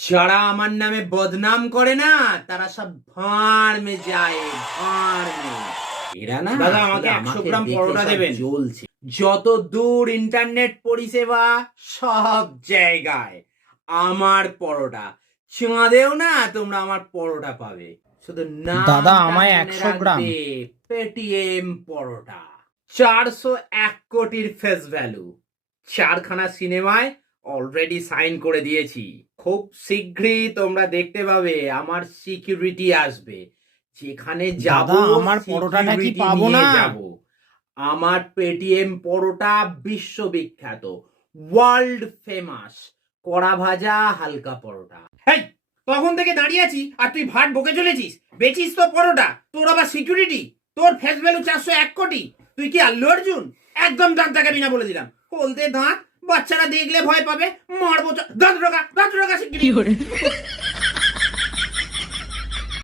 যারা আমার নামে বদনাম করে না তারা সব ভাঁড় মে যায়, ভাঁড় মে। এরা না দাদা আমাকে 100 গ্রাম পরোটা দেবেন। চলছে যত দূর ইন্টারনেট পরিষেবা সব জায়গায় আমার পরোটা। চাঁদেও না তোমরা আমার পরোটা পাবে। শুধু নাম দাদা আমায় 100 গ্রাম। পেটিএম পরোটা। 401 কোটির ফেস ভ্যালু। 4খানা সিনেমায় অলরেডি সাইন করে দিয়েছি। খুব শীঘ্রই তোমরা দেখতে পাবে আমার সিকিউরিটি আসবে। যেখানে যাব দাদা আমার পরোটাটা কি পাবো না? যাব। আমার পেটিএম পরোটা বিশ্ববিখ্যাত, ওয়ার্ল্ড ফেমাস কড়া ভাজা হালকা পরোটা। হেই, তখন থেকে দাঁড়িয়ে আছি আর তুই ভাট বকে চলেছিস। বেচিস তো পরোটা, তোর আবার সিকিউরিটি, তোর ফেস ভ্যালু 401 কোটি। তুই কি আল্লু অর্জুন? একদম দাঁত দেখাবি না বলে দিলাম। বলতে দাঁত, বাচ্চারা দেখলে ভয় পাবে। মারবো দাঁত রোগা সিকিউরিটি।